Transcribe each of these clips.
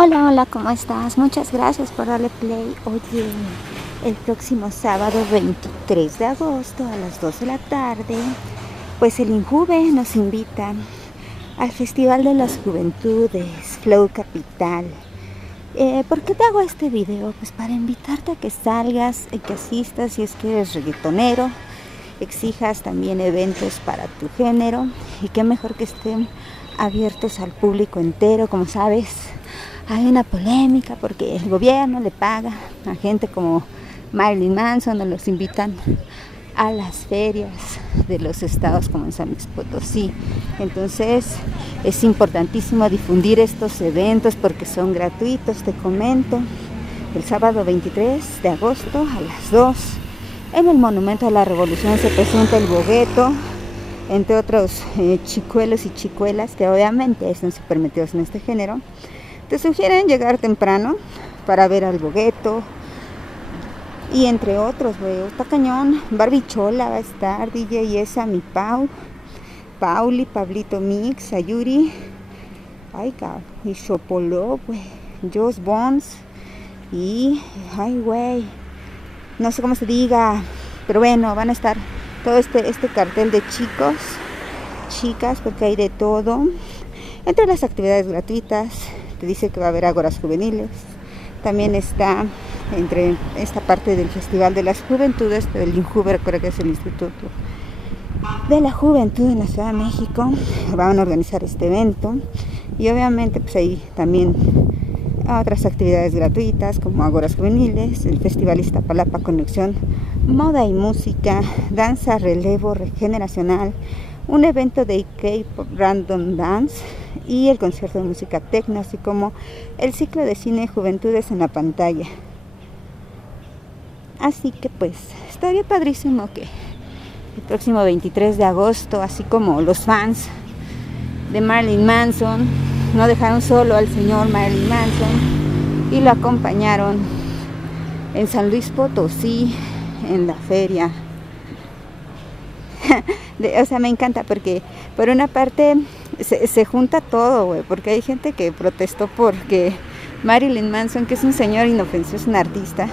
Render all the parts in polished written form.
Hola, hola, ¿cómo estás? Muchas gracias por darle play. Oye, el próximo sábado 23 de agosto a las 2 de la tarde, pues el INJUVE nos invita al Festival de las Juventudes, Flow Capital. ¿Por qué te hago este video? Pues para invitarte a que salgas y que asistas si es que eres reggaetonero, exijas también eventos para tu género y qué mejor que estén abiertos al público entero. Como sabes, hay una polémica porque el gobierno le paga a gente como Marilyn Manson, o los invitan a las ferias de los estados como en San Luis Potosí. Entonces es importantísimo difundir estos eventos porque son gratuitos. Te comento, el sábado 23 de agosto a las 2 en el Monumento a la Revolución se presenta el Bogueto, entre otros chicuelos y chicuelas que obviamente están súper metidos en este género. Te sugieren llegar temprano para ver al Bogueto y entre otros, está cañón. Barbichola va a estar, DJ Esa, mi Pauli, Pablito Mix, Sayuri, y Chopoló, Joss Bones y, no sé cómo se diga, pero bueno, van a estar todo este cartel de chicos, chicas, porque hay de todo. Entre las actividades gratuitas, te dice que va a haber ágoras juveniles. También está entre esta parte del Festival de las Juventudes del INJUVE, recuerda que es el Instituto de la Juventud en la Ciudad de México. Van a organizar este evento y obviamente pues hay también otras actividades gratuitas como ágoras juveniles, el Festival Iztapalapa Conexión, moda y música, danza, relevo generacional, un evento de K-pop Random Dance y el concierto de música techno, así como el ciclo de cine Juventudes en la pantalla. Así que pues estaría padrísimo que el próximo 23 de agosto, así como los fans de Marilyn Manson no dejaron solo al señor Marilyn Manson y lo acompañaron en San Luis Potosí en la feria. Me encanta porque por una parte se junta todo, porque hay gente que protestó porque Marilyn Manson, que es un señor inofensivo, un artista,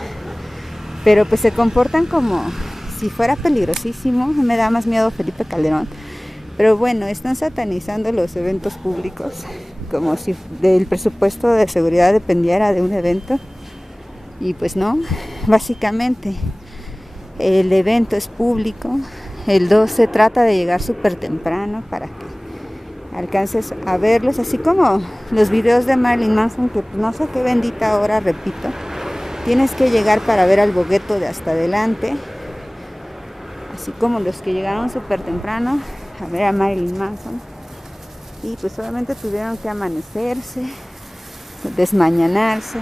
pero pues se comportan como si fuera peligrosísimo. Me da más miedo Felipe Calderón, pero bueno, están satanizando los eventos públicos como si del presupuesto de seguridad dependiera de un evento, y pues no, básicamente el evento es público. El 2 se trata de llegar súper temprano para que alcances a verlos, así como los videos de Marilyn Manson, que no sé qué bendita hora, repito, tienes que llegar para ver al Bogueto de hasta adelante, así como los que llegaron súper temprano a ver a Marilyn Manson y pues obviamente tuvieron que amanecerse, desmañanarse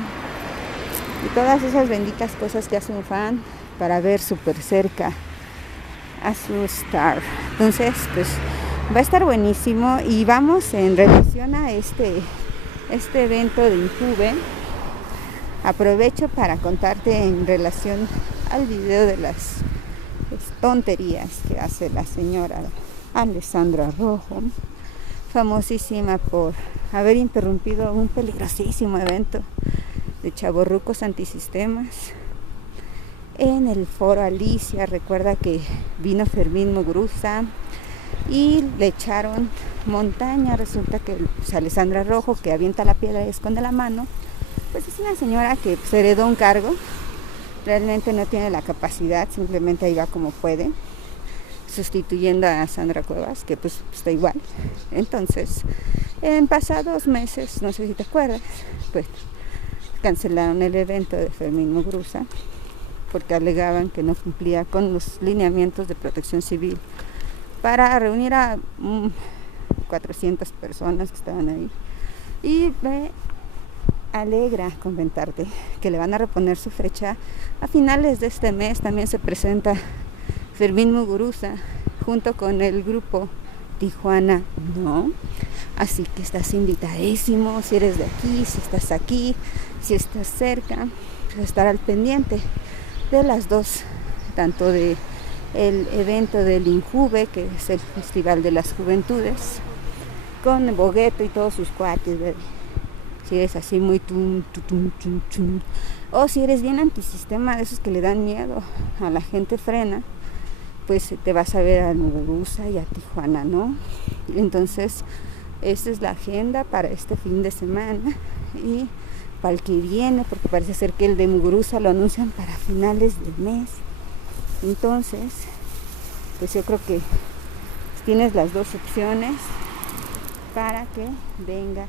y todas esas benditas cosas que hace un fan para ver súper cerca a su star. Entonces pues va a estar buenísimo y vamos en relación a este evento de INJUVE. Aprovecho para contarte en relación al video de las tonterías que hace la señora Alessandra Rojo, famosísima por haber interrumpido un peligrosísimo evento de chavorrucos antisistemas en el Foro Alicia. Recuerda que vino Fermín Muguruza y le echaron montaña. Resulta que Alessandra Rojo, que avienta la piedra y esconde la mano, pues es una señora que pues heredó un cargo, realmente no tiene la capacidad, simplemente ahí va como puede, sustituyendo a Sandra Cuevas, que pues está igual. Entonces, en pasados meses, no sé si te acuerdas, pues cancelaron el evento de Fermín Muguruza porque alegaban que no cumplía con los lineamientos de protección civil para reunir a 400 personas que estaban ahí. Y me alegra comentarte que le van a reponer su fecha a finales de este mes. También se presenta Fermín Muguruza junto con el grupo Tijuana No, así que estás invitadísimo si eres de aquí, si estás aquí, si estás cerca, pues estar al pendiente de las dos, tanto de el evento del INJUVE, que es el Festival de las Juventudes, con Bogueto y todos sus cuates, Si eres así muy tum, tum, tum, tum, o si eres bien antisistema, de esos que le dan miedo a la gente frena, pues te vas a ver a Muguruza y a Tijuana, ¿no? Entonces, esta es la agenda para este fin de semana y para el que viene, porque parece ser que el de Muguruza lo anuncian para finales del mes. Entonces, pues yo creo que tienes las dos opciones para que vengas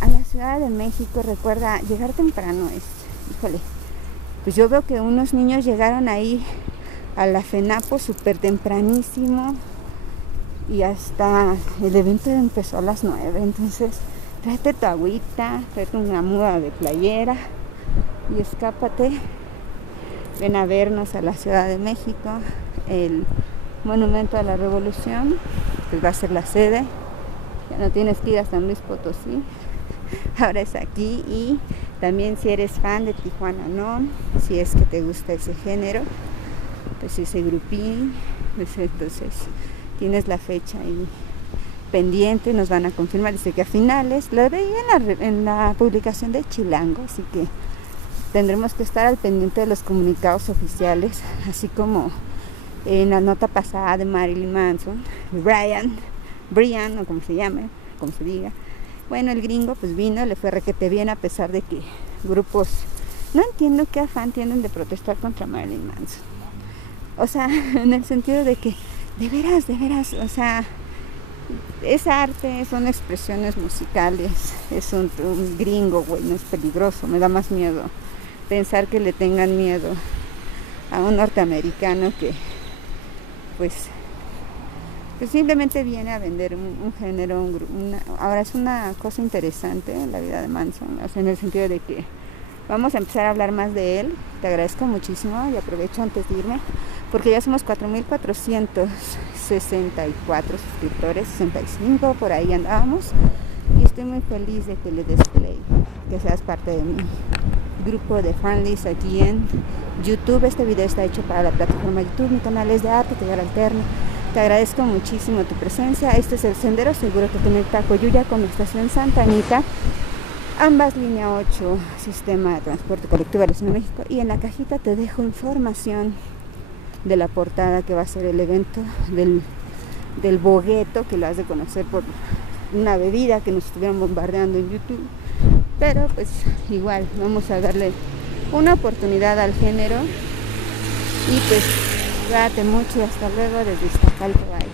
a la Ciudad de México. Recuerda, llegar temprano es, híjole, pues yo veo que unos niños llegaron ahí a la FENAPO súper tempranísimo y hasta el evento empezó a las 9, entonces tráete tu agüita, tráete una muda de playera y escápate. Ven a vernos a la Ciudad de México. El Monumento a la Revolución pues va a ser la sede. Ya no tienes que ir a San Luis Potosí, ahora es aquí. Y también si eres fan de Tijuana, ¿no? Si es que te gusta ese género, pues ese grupín, pues entonces tienes la fecha ahí pendiente. Nos van a confirmar, dice que a finales. Lo veía en la publicación de Chilango, así que tendremos que estar al pendiente de los comunicados oficiales, así como en la nota pasada de Marilyn Manson, Brian, o como se llame, como se diga. Bueno, el gringo pues vino, le fue requete bien, a pesar de que grupos, no entiendo qué afán tienen de protestar contra Marilyn Manson. O sea, en el sentido de que, de veras, o sea, es arte, son expresiones musicales, es un gringo, güey, no es peligroso, me da más miedo pensar que le tengan miedo a un norteamericano que pues simplemente viene a vender un género, ahora es una cosa interesante en la vida de Manson, o sea, en el sentido de que vamos a empezar a hablar más de él. Te agradezco muchísimo y aprovecho antes de irme, porque ya somos 4,464 suscriptores, 65, por ahí andábamos, y estoy muy feliz de que le des play, que seas parte de mi grupo de fanlists aquí en YouTube. Este video está hecho para la plataforma YouTube, mi canal es de arte, taller alterno. Te agradezco muchísimo tu presencia. Este es el sendero seguro que conecta a Coyuya con la estación Santa Anita, ambas línea 8, sistema de transporte colectivo de la Ciudad de México. Y en la cajita te dejo información de la portada que va a ser el evento del bogueto, que lo has de conocer por una bebida que nos estuvieron bombardeando en YouTube. Pero pues igual vamos a darle una oportunidad al género. Y pues cuídate mucho y hasta luego desde Iztacalco. Bye.